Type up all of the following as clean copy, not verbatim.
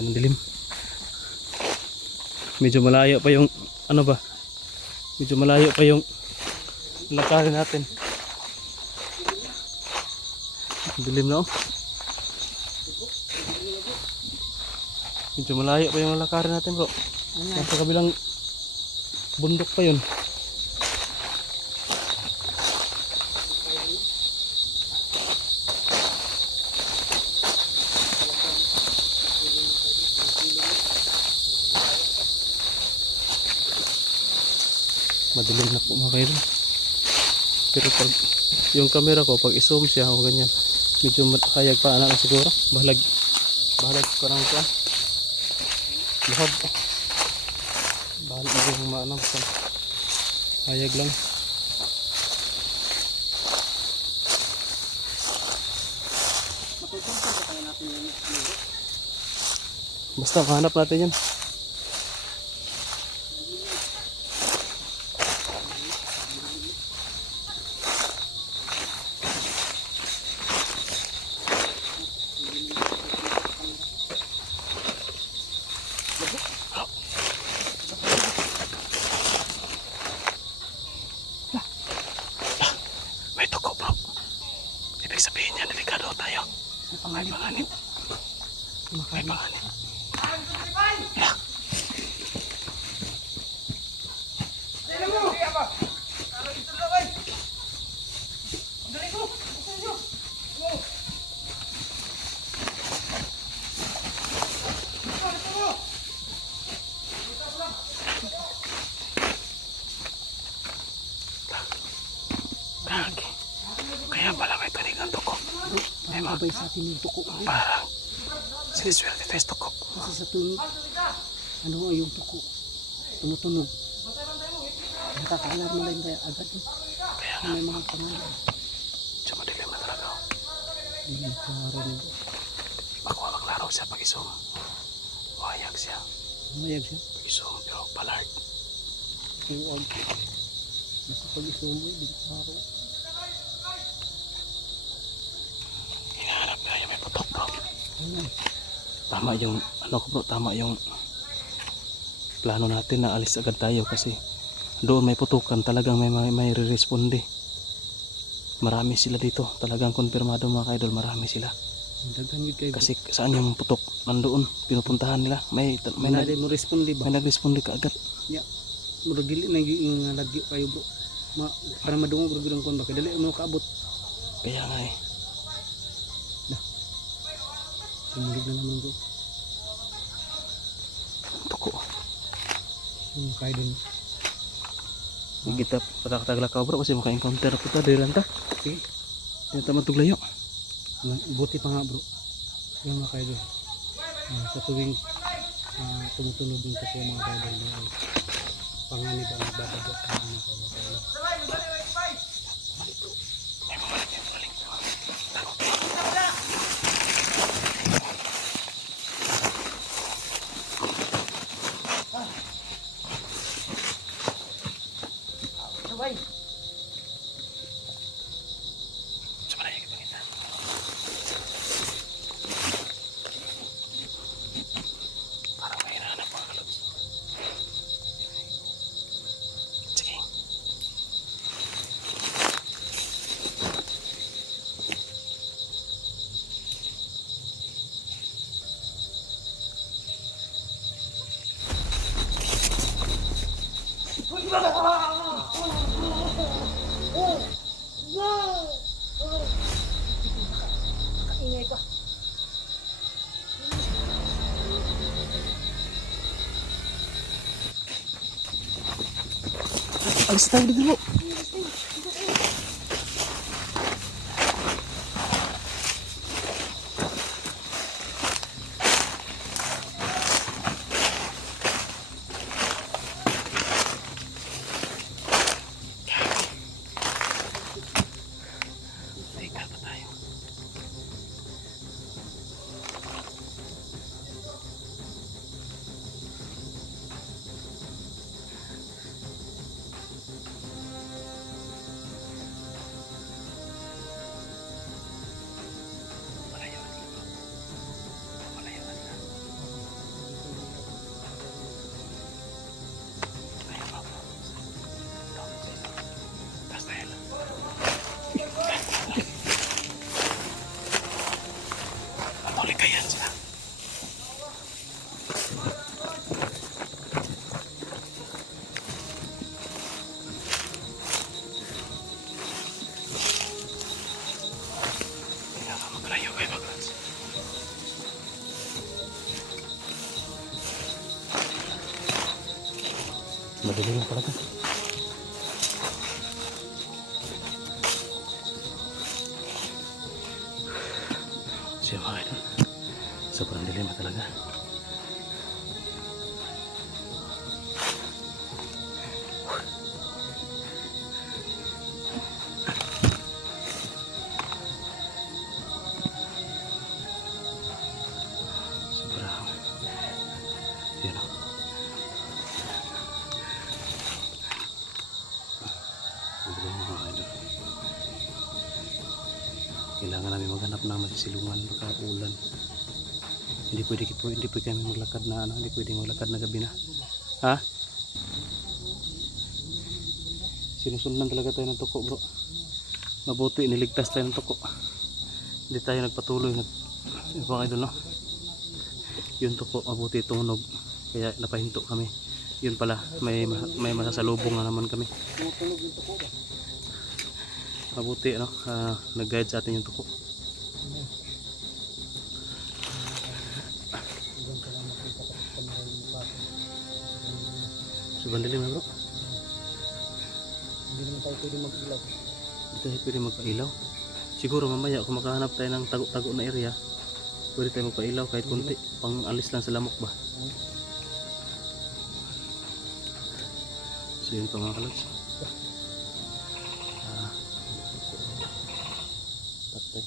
tayo ng dilim. Medyo malayo pa yung ano ba? Medyo malayo pa yung lakarin natin. Dilim na oh. Medyo malayo pa yung lakarin natin bro. Nasa kabilang bundok pa yun. Madilim na po mga kaidol. Pero pag yung camera ko, pag i-zoom siya o ganyan, medyo hayag pa na lang siguro. Bahalag ko lang ito. Lahab. Bahalag mo yung maanam. Hayag lang. Basta mahanap natin yan. May tuko bro. Ibig sabihin niya, delikado tayo. May panganib. May panganib. Yeah. Kaya pala may tunig ng tuko. May Mabay sa atin yung tuko. parang siniswerte tayo sa tuko. Kasi sa tunog, ano yung tuko, tumutunog. Nakaka-alarm na lang tayo agad. Kaya nga, May mga pangalan. siya madilim na talaga. Hindi klaro nito. Ako maglaro siya pag-isong. Wayag siya. Mayag siya. Pag-isong pero palard. Huwag. Basta pag-isumo, hindi klaro. Hinahanap tayo, may putok bro. Ayun. Tama yung, ano ko bro, tama yung plano natin na alis agad tayo kasi doon may putukan, talagang may re-responde. Marami sila dito, talagang konfirmado mga kaidol, marami sila. Daghan yun kayo. Kasi saan yung putok? Nandoon, pinupuntahan nila. May mo responde ba? nag-responde ka agad. Ya. Murag dili na yung lagyo kayo bro. Para madungo bro gudang kon ba kay dali mo kaabot. Kaya nga eh. Tumulog na naman bro. Tuko. Yung kayo dun. Hindi kita patakaglakaw bro kasi maka-encounter po ta. Dahil lang ta. Sige. Hindi naman tuglayo. Buti pa nga bro. Yung mga kayo dun. Sa tuwing tumutunog yung tuko mga kayo dun. Panganib ang nagbabagot sa mga kayo. May mamaling, may mamaling. Tago. Sabay. Sama na yung ipangita. Parang may hinahanap mga kalods. Sige. Ingay ka. Alis tayo dito bro. Teka pa tayo. Madilim na talaga. So yun mga idol, sobrang dilim na talaga. Sobrang yun o. Madilim na mga idol. Kailangan namin maghanap ng masisilungan baka ulan. Hindi pwede kami maglakad na ano, hindi pwede maglakad na gabi na. Ha? Sinusundan talaga tayo ng tuko, bro. Mabuti niligtas tayo ng tuko. Hindi tayo nagpatuloy mga idol, no? Yung tuko mabuti tumunog kaya napahinto kami. Yun pala, may masasalubong na naman kami. Tumutunog yung tuko ba? Mabuti ano, nag-guide sa atin yung tuko. Sobrang dilim na, bro. Hindi naman tayo pwede mag-ilaw. Hindi tayo pwede magpailaw. Siguro mamaya kung makahanap tayo ng tago-tago na area, pwede tayo magpailaw kahit kunti. Pang alis lang sa lamok ba. So yun pa mga kalags. Patay.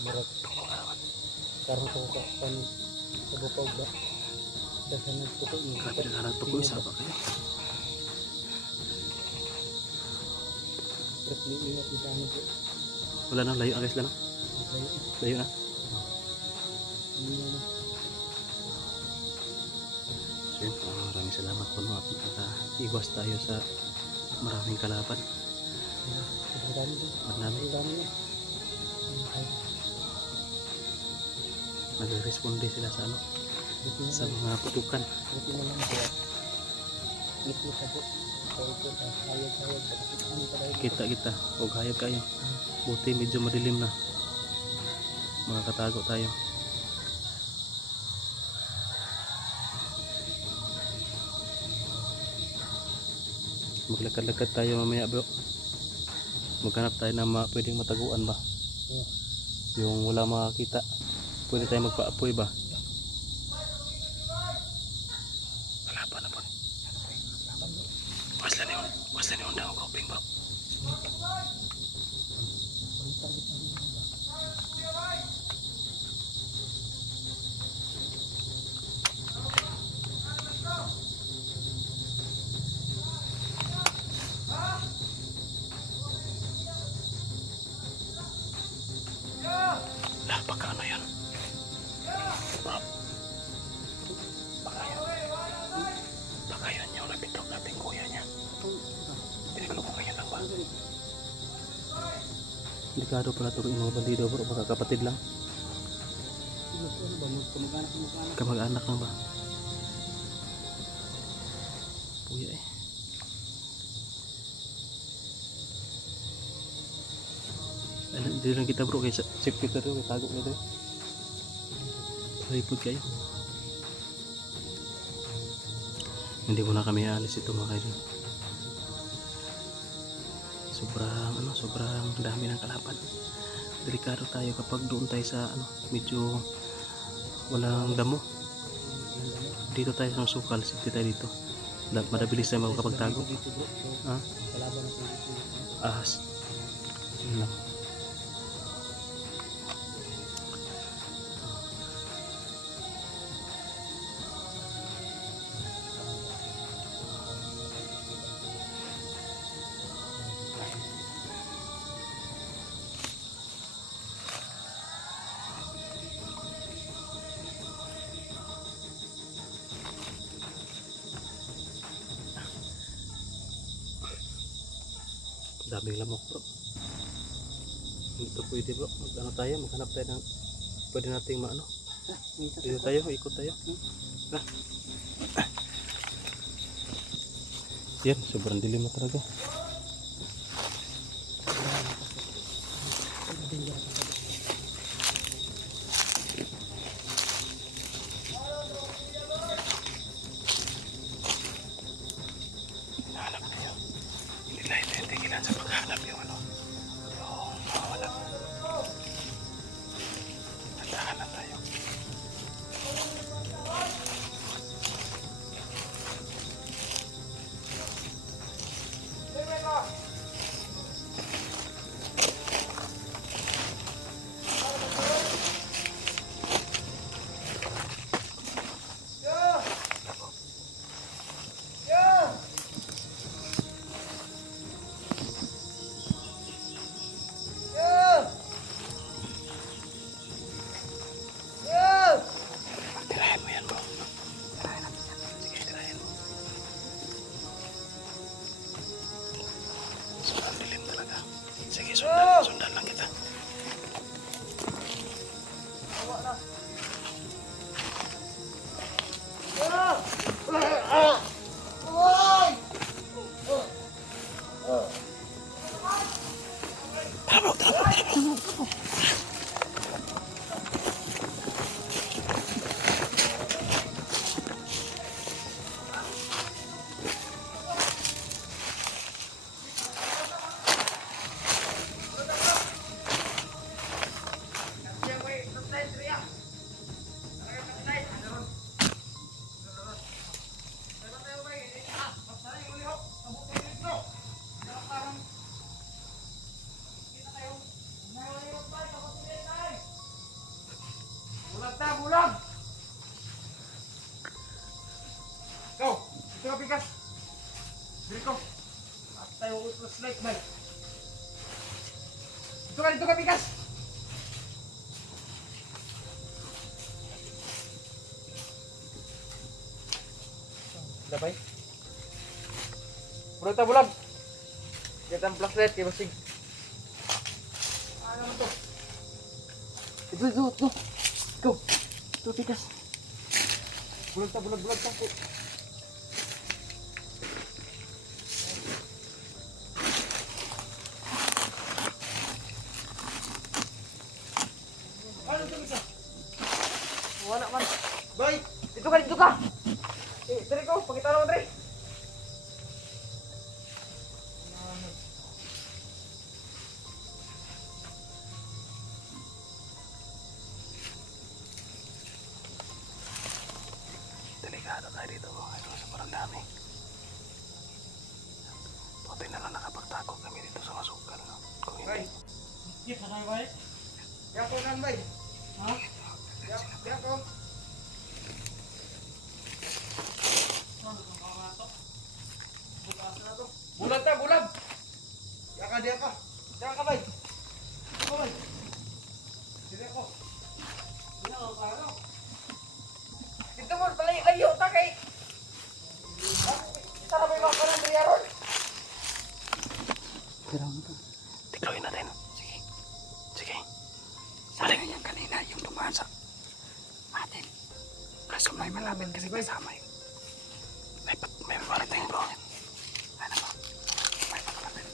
Marag. Karang tuko ka pan sa bukaw ba? Daghan ng tuko niya. Grabe na nagtuko, isa pa kayo. Prep ni ingat ni dami po. Wala na, layo guys lang. Layo na. Hindi na. So yun, maraming salamat po no, at nakaiwas tayo sa maraming kalaban. Sobrang dami din. Marami. Sobrang dami na. Nagre-responde sila sa ano, Buti na sa lang. mga putukan. Buti na lang kaya. Ngit-ngit na po. So ito, hayag-hayag. Ano pa tayo? Kita o hayag kayo. Buti medyo madilim na. Makakatago tayo. Maglakad-lakad tayo mamaya, bro. Maghanap tayo ng pwedeng mataguan ba. Oo. Yung wala makakita, pwede tayo magpaapoy ba. Kalaban na po. Waslan yung undang coping, bro. Baka ano yun, bro? Baka yun yung napitok natin kuya niya. Tinagulungan yun lang ba? Delikado pala tuloy yung mga bandido, bro. Baka kapatid lang. Ano ba? Kamag-anak. Kamag-anak lang ba? Puya eh. Hindi lang kita, bro, kaya safe kita rin, tago kita rin. Ripod kayo. Hindi mo na kami alis ito mga kaidol. Sobrang dami ng kalaban. Delikado tayo kapag doon tayo sa medyo walang damo. Dito tayo sa sukal, safety tayo dito. Madabilis tayo makapagtago. Ha? Kalaban na po dito. Ahas. Yun lang. Daming lamok, bro. Dito pwede, bro. Maghanap tayo ng pwede nating maano. Dito tayo, ikot tayo. Yan, sobrang dilim na talaga. Ito ka, Pikas. Dito ko. At tayo flashlight, bay. Dito ka, Pikas. Labay. Bulag ta, bulag. Kita ang flashlight, kaya basig. Ano naman to? Ito. Go. Ito, Pikas. Bulag ta. Ano ito, Pikas? Wala man. Bay, dito ka. Dari ko, pakita naman, Dre. Delikado tayo dito mga idol sa parang dami. Buti na lang nakapagtago kami dito sa masukal. No? Kung Bay, hindi. kita na, Bay. Yako nan, Bay. Ha? Yako. Bulag ta, bulag. Dia ka. Bay. Ako, Bay. Dire ako. Dito ako, paro. Dito mo, layo ta kay. Isa na may makanan niya ron. Tiklawin natin. Sige. Saling yan kanina yung dumaan sa atin. Plus kung may malapit kasi kasama yun. May parating bro. Ano ba? May malapit.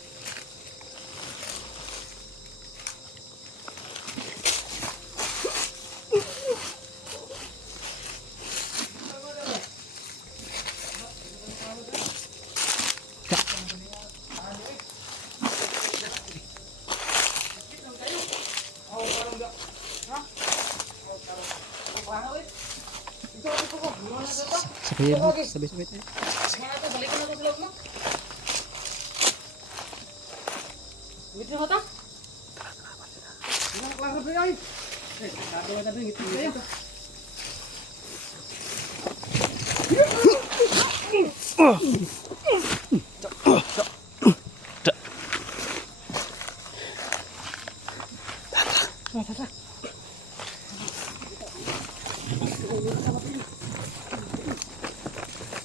Sabay tayo. Video mo ta? Ano klaro ba ay? Gagawa na din ito kayo.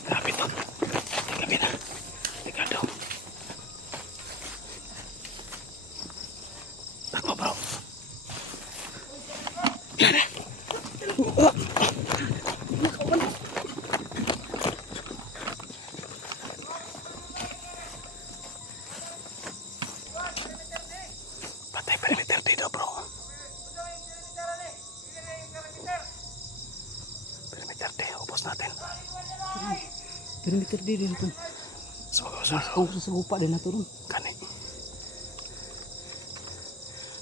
Grabe to. Gabi na. Delikado. Takbo bro. Yan na. Patay perimeter dito bro. Perimeter dito. Ubos natin. Perimeter din ito. Kung sa upa din nato ron. Kani.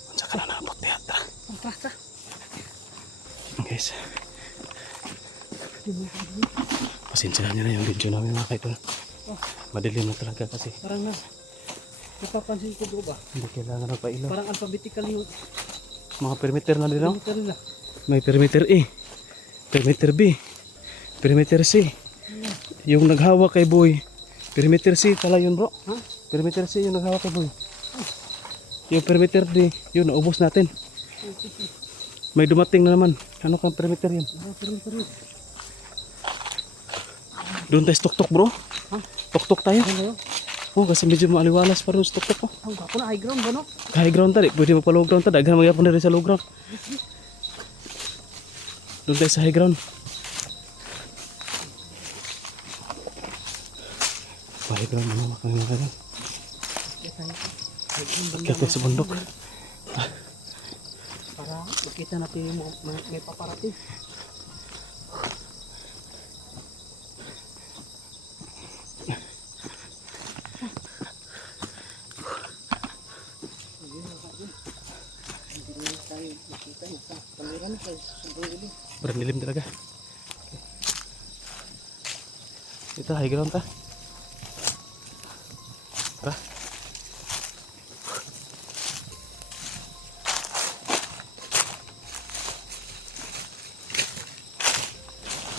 Unsa ka na naabot diha. Ang pasta. Guys. Pasensya nyo na yung video namin mga kaidol. Madilim na talaga kasi Parang napapansin ko bro ba? hindi kailangan na pailaw. Parang alphabetical yung Mga perimeter na din, no? perimeter nila. May perimeter A, perimeter B, perimeter C. Yung naghawak kay Boy, perimeter C tala yun bro. Ha? Perimeter C yung naghawak kay Boy. Yung perimeter D, yun naubos natin. May dumating na naman. Ano kang perimeter yan? Perimeter yun. Doon tayo tuktok bro. Ha? Tuktok tayo. Ano yun? Oh, kasi medyo maaliwalas pa rin sa tuktok ko. Ang bako na high ground ba no? High ground tadi, pwede magpa low ground tadi. Daghan magyapon na rin sa low ground. Doon tayo sa high ground. High ground naman kami mga kailan. Akyat tayo sa bundok. Para makita natin yung may paparating. Bernilim talaga. Ito high ground ta. Tara.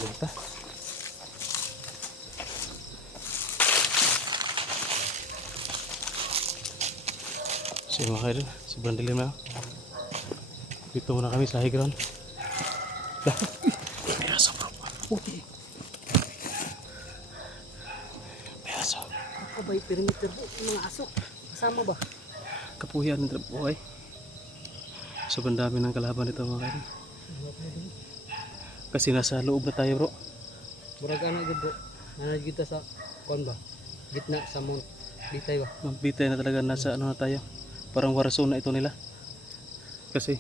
Dito. So mga kaidol, sobrang dilim na. Dito muna kami sa high ground. May aso bro. Okay. May aso. Kakabay perimeter bro. Yung mga aso. Kasama ba? Kapuhian ng buhay. Sobrang dami ng kalaban dito mga kaidol. Kasi nasa loob na tayo bro. Murag ano yun bro. Nanay kita sa kon ba? Gitna sa mount. Ditay ba? Mabitay na talaga nasa ano na tayo. Parang war zone na ito nila. Kasi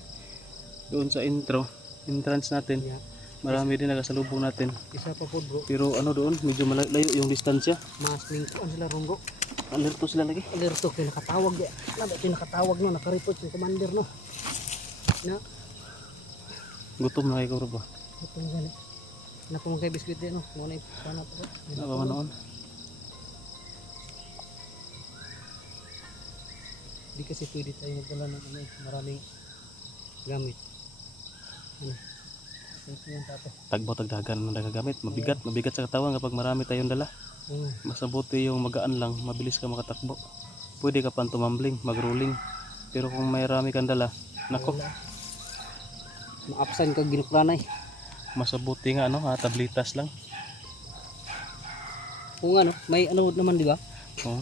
doon sa entrance natin, Yeah. marami din nakasalubong natin. Isa pa po bro. Pero ano doon, medyo malayo yung distansya. Mas mingkuan sila ron bro. Alerto sila lagi. Alerto kayo nakatawag. Alam ito nakatawag no. Nakareport yung commander no. Na. Gutom na kayo bro ba? Ito na gani. Napong kay biskuit din no. Muna yung sana po. Ano ba man noon? Di kasi pwede tayo magdala ng ano, maraming gamit. Ano? Ito yung tato. Tagdagan ng nagagamit. Mabigat sa katawan kapag marami tayong dala. Mas mabuti yung magaan lang, mabilis ka makatakbo. Pwede ka pang tumambling, mag-rolling. Pero kung may rami kang dala, nako, Ma-absent ka ginuklanay. mas mabuti nga ano, tablitas lang. Kung ano, may ano naman di ba? Oh,